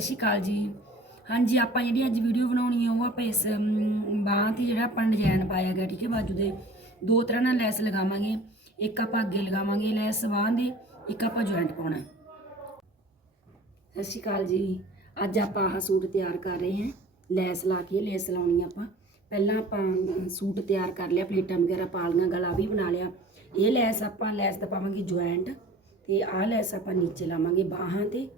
ਸਤਿ ਸ਼੍ਰੀ ਅਕਾਲ ਜੀ। ਹਾਂਜੀ ਆਪਾਂ ਜਿਹੜੀ ਅੱਜ ਵੀਡੀਓ ਬਣਾਉਣੀ ਹੈ ਉਹ ਆਪਾਂ ਇਸ ਅਮ, ਬਾਂਹ ਤੇ ਜਿਹੜਾ ਆਪਾਂ ਡਿਜ਼ਾਈਨ ਪਾਇਆ ਗਿਆ ਠੀਕ ਹੈ ਬਾਜੂ ਦੇ। ਦੋ ਤਰ੍ਹਾਂ ਨਾਲ ਲੈਸ ਲਗਾਵਾਂਗੇ। ਇੱਕ ਆਪਾਂ ਅੱਗੇ ਲਗਾਵਾਂਗੇ ਲੈਸ ਬਾਂਹ ਦੇ ਇੱਕ ਆਪਾਂ ਜੁਆਇੰਟ ਪਾਉਣਾ ਸਤਿ ਸ਼੍ਰੀ ਅਕਾਲ ਜੀ। ਅੱਜ ਆਪਾਂ ਆਹ ਸੂਟ ਤਿਆਰ ਕਰ ਰਹੇ ਹਾਂ। ਲੈਸ ਲਾ ਕੇ ਲੈਸ ਲਾਉਣੀ ਆਪਾਂ। ਪਹਿਲਾਂ ਆਪਾਂ ਸੂਟ ਤਿਆਰ ਕਰ ਲਿਆ ਪਲੇਟਾਂ ਵਗੈਰਾ ਪਾ ਲਈਆਂ ਗਲਾ ਵੀ ਬਣਾ ਲਿਆ। ਇਹ ਲੈਸ ਆਪਾਂ ਲੈਸ ਦਾ ਪਾਵਾਂਗੇ ਜੁਆਇੰਟ ਤੇ ਆਹ ਲੈਸ ਆਪਾਂ ਨੀਚੇ ਲਾਵਾਂਗੇ ਬਾਹਾਂ ਤੇ।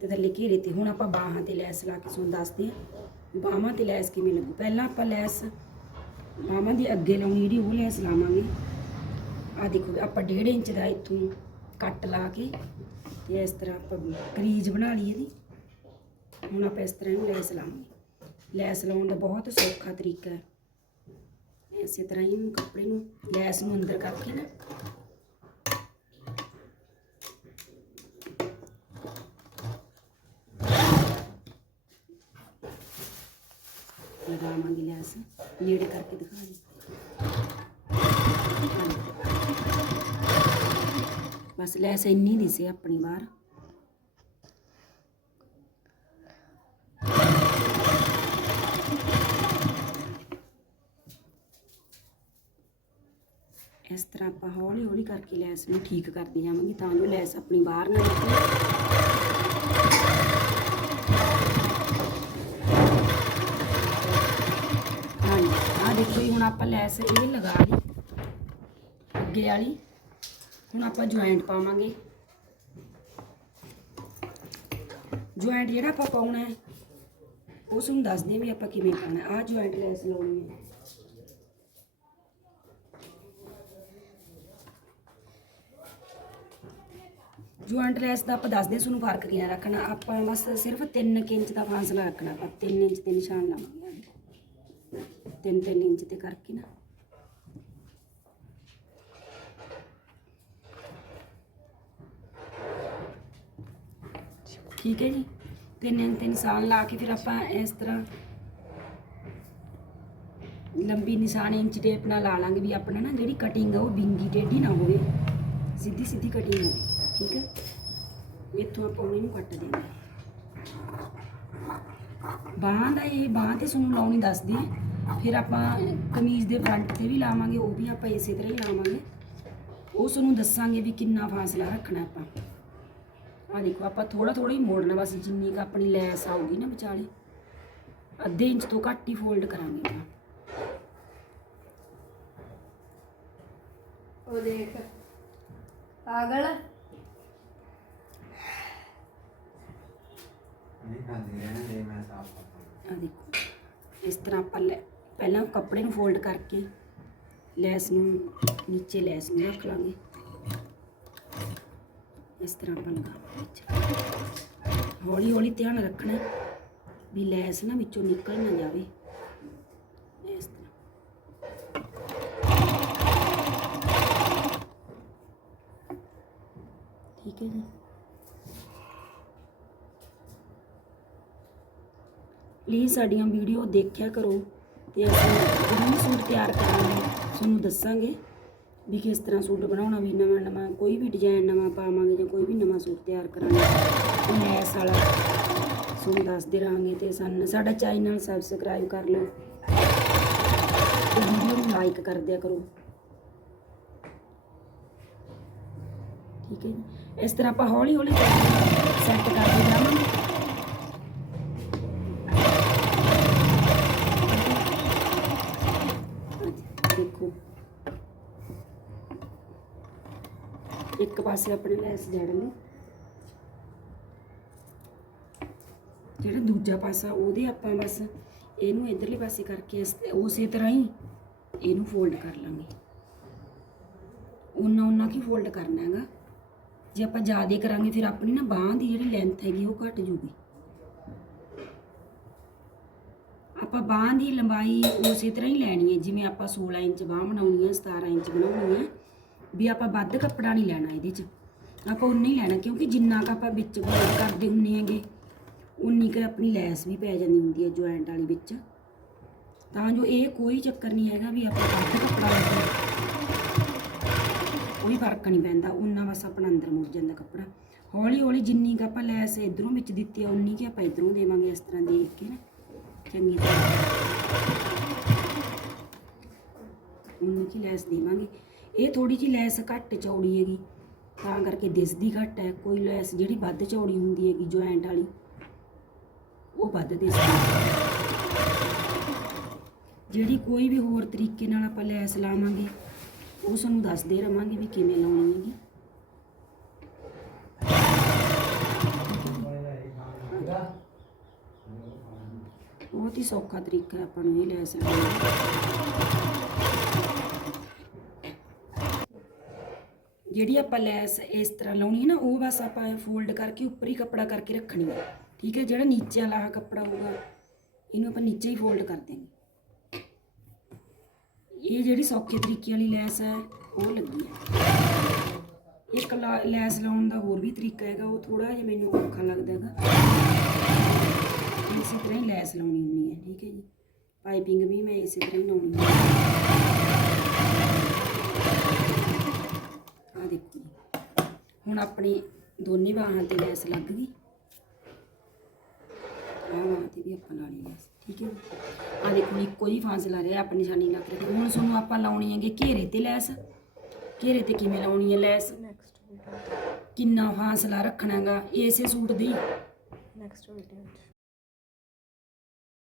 ਤੇ ਥੱਲੇ ਘੇਰੇ ਤੇ ਹੁਣ ਆਪਾਂ ਬਾਹਾਂ ਤੇ ਲੈਸ ਲਾ ਕੇ ਤੁਹਾਨੂੰ ਦੱਸਦੇ ਹਾਂ। ਬਾਹਾਂ ਤੇ ਲੈਸ ਕਿਵੇਂ ਲੱਗੂ? ਪਹਿਲਾਂ ਆਪਾਂ ਲੈਸ, ਬਾਹਾਂ ਦੀ ਅੱਗੇ ਲਾਉਣੀ ਜਿਹੜੀ ਉਹ ਲੈਸ ਲਾਵਾਂਗੇ। ਆ ਦੇਖੋ ਆਪਾਂ 1.5 ਇੰਚ ਦਾ ਇੱਥੋਂ ਕੱਟ ਲਾ ਕੇ ਤੇ ਇਸ ਤਰ੍ਹਾਂ ਆਪਾਂ ਕਰੀਜ਼ ਬਣਾ ਲਈ ਇਹਦੀ। ਹੁਣ ਆਪਾਂ ਇਸ ਤਰ੍ਹਾਂ ਇਹਨੂੰ ਲੈਸ ਲਾਵਾਂਗੇ। ਲੈਸ ਲਾਉਣ ਦਾ ਬਹੁਤ ਸੌਖਾ ਤਰੀਕਾ ਹੈ। ਇਸੇ ਤਰ੍ਹਾਂ ਹੀ ਕੱਪੜੇ ਨੂੰ ਲੈਸ ਨੂੰ ਅੰਦਰ ਕਰਕੇ ਨਾ ਲਗਾਵਾਂਗੇ ਲੈਸ। ਨੇੜੇ ਕਰਕੇ ਦਿਖਾ ਦੇ। ਬਸ ਲੈਸ ਇੰਨੀ ਨਹੀਂ ਸੀ ਆਪਣੀ ਬਾਹਰ। ਇਸ ਤਰ੍ਹਾਂ ਆਪਾਂ ਹੌਲੀ ਹੌਲੀ ਕਰਕੇ ਲੈਸ ਨੂੰ ਠੀਕ ਕਰਦੇ ਜਾਵਾਂਗੇ ਤਾਂ ਜੋ ਲੈਸ ਆਪਣੀ ਬਾਹਰ ਨਾ ਨਿਕਲੇ ਹਾਂਜੀ ਆ ਦੇਖੋ ਜੀ, ਹੁਣ ਆਪਾਂ ਲੈਸ ਇਹ ਲਗਾ ਲਈ, ਅੱਗੇ ਵਾਲੀ, ਹੁਣ ਆਪਾਂ ਜੁਆਇੰਟ ਪਾਵਾਂਗੇ। ਜੁਆਇੰਟ ਜਿਹੜਾ ਆਪਾਂ ਪਾਉਣਾ ਹੈ, ਉਸ ਨੂੰ ਦੱਸਦੇ ਵੀ ਆਪਾਂ ਕਿਵੇਂ ਪਾਉਣਾ ਆ ਜੁਆਇੰਟ ਲੈਸ ਲਾਉਣੀ ਹੈ। ਜੁਆਇੰਟ ਲੈਸ ਦਾ ਆਪਾਂ ਦੱਸਦੇ ਹਾਂ, ਤੁਹਾਨੂੰ ਫ਼ਰਕ ਕਿੰਨਾ ਰੱਖਣਾ। ਆਪਾਂ ਬਸ ਸਿਰਫ 3 ਇੰਚ ਦਾ ਫਾਸਲਾ ਰੱਖਣਾ, ਆਪਾਂ 3 ਇੰਚ ਦੇ ਨਿਸ਼ਾਨ ਲਾਵਾਂਗੇ। 3 3 ਇੰਚ ਤੇ ਕਰਕੇ ਨਾ। ਠੀਕ ਹੈ ਜੀ। ਤਿੰਨ ਇੰਚ ਤੇ ਨਿਸ਼ਾਨ ਲਾ ਕੇ ਫਿਰ ਆਪਾਂ ਇਸ ਤਰ੍ਹਾਂ ਲੰਬੀ ਨਿਸ਼ਾਨ ਇੰਚ ਟੇਪ ਨਾਲ ਲਾ ਲਾਂਗੇ ਵੀ ਆਪਣਾ ਨਾ ਜਿਹੜੀ ਕਟਿੰਗ ਆ ਉਹ ਬਿੰਗੀ ਟੇਢੀ ਨਾ ਹੋਵੇ। ਸਿੱਧੀ ਸਿੱਧੀ ਕਟਿੰਗ ਹੋਵੇ। ਠੀਕ ਹੈ। ਇੱਥੋਂ ਆਪਾਂ ਉਹਨੂੰ ਕੱਟ ਦੇਣਾ ਬਾਹਾਂ ਦਾ ਇਹ, ਬਾਹਾਂ ਤੇ ਸਾਨੂੰ ਲਾਉਣੀ ਦੱਸਦੀ ਹੈ। ਫਿਰ ਆਪਾਂ ਕਮੀਜ਼ ਦੇ ਫਰੰਟ ਤੇ ਵੀ ਲਾਵਾਂਗੇ ਉਹ ਵੀ ਆਪਾਂ ਇਸੇ ਤਰ੍ਹਾਂ ਹੀ ਲਾਵਾਂਗੇ। ਉਸ ਨੂੰ ਦੱਸਾਂਗੇ ਵੀ ਕਿੰਨਾ ਫਾਸਲਾ ਰੱਖਣਾ ਆਪਾਂ। ਆ ਦੇਖੋ ਆਪਾਂ ਥੋੜਾ ਥੋੜਾ ਹੀ ਮੋੜਨਾ ਬਸ ਜਿੰਨੀ ਕ ਆਪਣੀ ਲੈਸ ਆਊਗੀ ਨਾ ਵਿਚਾਲੇ। ਅੱਧੇ ਇੰਚ ਤੋਂ ਘੱਟ ਹੀ ਫੋਲਡ ਕਰਾਂਗੇ ਆਪਾਂ। ਉਹ ਦੇਖ ਪਾਗਲ। ਨਹੀਂ ਖਾਂਦੀ ਰਹਿਣ ਦੇ ਮੈਂ ਸਾਫ਼ ਕਰਦਾ। ਆ ਦੇਖੋ ਇਸ ਤਰ੍ਹਾਂ ਆਪਾਂ ਲੈ- ਪਹਿਲਾਂ ਕੱਪੜੇ ਨੂੰ ਫੋਲਡ ਕਰਕੇ ਲੈਸ ਨੂੰ, ਨੀਚੇ ਲੈਸ ਨੂੰ ਰੱਖ ਲਾਂਗੇ। ਇਸ ਤਰ੍ਹਾਂ ਆਪਾਂ ਲਗਾ ਵਿੱਚ। ਹੌਲੀ ਹੌਲੀ ਧਿਆਨ ਰੱਖਣਾ ਵੀ ਲੈਸ ਨਾ ਵਿੱਚੋਂ ਨਿਕਲ ਨਾ ਜਾਵੇ। ਇਸ ਤਰ੍ਹਾਂ। ਠੀਕ ਹੈ ਜੀ। ਪਲੀਜ਼ ਸਾਡੀਆਂ ਵੀਡੀਓ ਦੇਖਿਆ ਕਰੋ। ਤੇ ਅਸੀਂ ਜਦੋਂ ਵੀ ਸੂਟ ਤਿਆਰ ਕਰਾਂਗੇ। ਤੁਹਾਨੂੰ ਦੱਸਾਂਗੇ ਵੀ ਕਿਸ ਤਰ੍ਹਾਂ ਸੂਟ ਬਣਾਉਣਾ, ਵੀ ਨਵਾਂ ਨਵਾਂ, ਕੋਈ ਵੀ ਡਿਜ਼ਾਈਨ ਨਵਾਂ ਪਾਵਾਂਗੇ ਜਾਂ ਕੋਈ ਵੀ ਨਵਾਂ ਸੂਟ ਤਿਆਰ ਕਰਾਂਗੇ। ਲੈਸ ਵਾਲਾ ਤੁਹਾਨੂੰ ਦੱਸਦੇ ਰਹਾਂਗੇ ਤੇ ਸਾਨੂੰ ਸਾਡਾ ਚੈਨਲ ਸਬਸਕ੍ਰਾਈਬ ਕਰ ਲਓ। ਤੇ ਵੀਡੀਓ ਨੂੰ ਲਾਈਕ ਕਰ ਦਿਆ ਕਰੋ। ਠੀਕ ਹੈ ਜੀ। ਇਸ ਤਰ੍ਹਾਂ ਆਪਾਂ ਹੌਲੀ ਹੌਲੀ ਸੈੱਟ ਕਰਦੇ ਜਾਵਾਂਗੇ। ਦੇਖੋ। ਇੱਕ ਪਾਸੇ ਆਪਣੇ ਲੈਸ ਜੜ ਲਈ ਜਿਹੜਾ ਦੂਜਾ ਪਾਸਾ, ਉਹਦੇ ਆਪਾਂ ਬਸ ਇਹਨੂੰ ਇਧਰਲੇ ਪਾਸੇ ਕਰਕੇ ਇਸ ਉਸੇ ਤਰ੍ਹਾਂ ਹੀ ਇਹਨੂੰ ਫੋਲਡ ਕਰ ਲਾਂਗੇ। ਉਹਨਾਂ ਉਹਨਾਂ ਕੀ ਫੋਲਡ ਕਰਨਾ ਹੈਗਾ। ਜੇ ਆਪਾਂ ਜ਼ਿਆਦਾ ਕਰਾਂਗੇ, ਫਿਰ ਆਪਣੀ ਨਾ ਬਾਹ ਦੀ ਜਿਹੜੀ ਲੈਂਥ ਹੈਗੀ, ਉਹ ਘਟ ਜੂਗੀ। ਆਪਾਂ ਬਾਹ ਦੀ ਲੰਬਾਈ ਉਸੇ ਤਰ੍ਹਾਂ ਹੀ ਲੈਣੀ ਹੈ, ਜਿਵੇਂ ਆਪਾਂ 16 ਇੰਚ ਬਾਹ ਬਣਾਉਣੀ ਹੈ 17 ਇੰਚ ਬਣਾਉਣੀ ਹੈ, ਵੀ ਆਪਾਂ ਵੱਧ ਕੱਪੜਾ ਨਹੀਂ ਲੈਣਾ ਇਹਦੇ 'ਚ। ਆਪਾਂ ਉਨਾ ਹੀ ਲੈਣਾ, ਕਿਉਂਕਿ ਜਿੰਨਾ ਕ ਆਪਾਂ ਵਿੱਚ ਗੋਲ ਕਰਦੇ ਹੁੰਨੇ ਹੈਗੇ, ਉਨੀ ਕ ਆਪਣੀ ਲੈਸ ਵੀ ਪੈ ਜਾਂਦੀ ਹੁੰਦੀ ਹੈ ਜੁਆਇੰਟ ਵਾਲੀ ਵਿੱਚ। ਤਾਂ ਜੋ ਇਹ ਕੋਈ ਚੱਕਰ ਨਹੀਂ ਹੈਗਾ ਵੀ ਆਪਾਂ ਵੱਧ ਕੱਪੜਾ ਲੈਣਾ ਕੋਈ ਫ਼ਰਕ ਨਹੀਂ ਪੈਂਦਾ, ਉਨਾ ਬਸ ਆਪਣਾ ਅੰਦਰ ਮੁੜ ਜਾਂਦਾ ਕੱਪੜਾ। ਹੌਲੀ ਹੌਲੀ ਜਿੰਨੀ ਕੁ ਆਪਾਂ ਲੈਸ ਇਧਰੋਂ ਵਿੱਚ ਦਿੱਤੀ ਆ, ਉਨੀ ਕਿ ਆਪਾਂ ਇਧਰੋਂ ਦੇਵਾਂਗੇ ਇਸ ਤਰ੍ਹਾਂ ਦੇਖ ਕੇ ਨਾ। ਚੰਗੀ ਤਰ੍ਹਾਂ। ਉਨੀ ਕੀ ਲੈਸ ਦੇਵਾਂਗੇ। ਇਹ ਥੋੜੀ ਜਿਹੀ ਲੈਸ ਘੱਟ ਚੌੜੀ ਹੈਗੀ, ਤਾਂ ਕਰਕੇ ਦਿਸਦੀ ਘੱਟ ਹੈ। ਕੋਈ ਲੈਸ ਜਿਹੜੀ ਵੱਧ ਚੌੜੀ ਹੁੰਦੀ ਹੈਗੀ, ਜੁਆਇੰਟ ਵਾਲੀ, ਉਹ ਵੱਧ ਦਿਸਦੀ ਜਿਹੜੀ ਕੋਈ ਵੀ ਹੋਰ ਤਰੀਕੇ ਨਾਲ ਆਪਾਂ ਲੈਸ ਲਾਵਾਂਗੇ, ਉਹ ਸਾਨੂੰ ਦੱਸਦੇ ਰਵਾਂਗੇ ਵੀ ਕਿਵੇਂ ਲਾਉਣੀ ਹੈਗੀ। ਬਹੁਤ ਹੀ ਸੌਖਾ ਤਰੀਕਾ ਹੈ ਆਪਾਂ ਨੂੰ ਇਹ ਲੈਸ ਲਾਉਣ ਦਾ ਜਿਹੜੀ ਆਪਾਂ ਲੈਸ ਇਸ ਤਰ੍ਹਾਂ ਲਾਉਣੀ ਹੈ ਨਾ, ਉਹ ਬਸ ਆਪਾਂ ਫੋਲਡ ਕਰਕੇ ਉੱਪਰ ਹੀ ਕੱਪੜਾ ਕਰਕੇ ਰੱਖਣੀ ਹੈ। ਠੀਕ ਹੈ, ਜਿਹੜਾ ਨੀਚੇ ਵਾਲਾ ਆਹ ਕੱਪੜਾ ਹੋਊਗਾ, ਇਹਨੂੰ ਆਪਾਂ ਨੀਚੇ ਹੀ ਫੋਲਡ ਕਰ ਦੇਂਗੇ ਇਹ ਜਿਹੜੀ ਸੌਖੇ ਤਰੀਕੇ ਵਾਲੀ ਲੈਸ ਹੈ, ਉਹ ਲੱਗੀ ਹੈ। ਇੱਕ ਲਾ- ਲੈਸ ਲਾਉਣ ਦਾ ਹੋਰ ਵੀ ਤਰੀਕਾ ਹੈਗਾ, ਉਹ ਥੋੜਾ ਜਿਹਾ ਮੈਨੂੰ ਔਖਾ ਲੱਗਦਾ ਹੈਗਾ। ਇਸੇ ਤਰ੍ਹਾਂ ਹੀ ਲੈਸ ਲਾਉਣੀ ਹੁੰਦੀ ਹੈ ਠੀਕ ਹੈ ਜੀ। ਪਾਈਪਿੰਗ ਵੀ ਮੈਂ ਇਸੇ ਤਰ੍ਹਾਂ ਹੀ ਲਾਉਣੀ ਹੈ। ਆ ਦੇਖੋ ਜੀ। ਹੁਣ ਆਪਣੀ ਦੋਨੇ ਬਾਹਾਂ ਤੇ ਲੈਸ ਲੱਗ ਗਈ। ਆਹ ਬਾਹਾਂ ਤੇ ਵੀ ਆਪਾਂ ਲਾ ਲਈ ਲੈਸ ਠੀਕ ਹੈ ਆ ਦੇਖੋ ਇੱਕੋ ਹੀ ਫਾਸਲਾ ਰਿਹਾ ਆਪਣੀ ਨਿਸ਼ਾਨੀ ਲੱਗ ਰਹੀ ਹੁਣ ਸਾਨੂੰ ਆਪਾਂ ਲਾਉਣੀ ਹੈਗੇ ਘੇਰੇ ਤੇ ਲੈਸ। ਘੇਰੇ ਤੇ ਕਿਵੇਂ ਲਾਉਣੀ ਹੈ ਲੈਸ? ਕਿੰਨਾ ਫਾਸਲਾ ਰੱਖਣਾ ਹੈਗਾ ਇਸੇ ਸੂਟ ਦੀ। Next video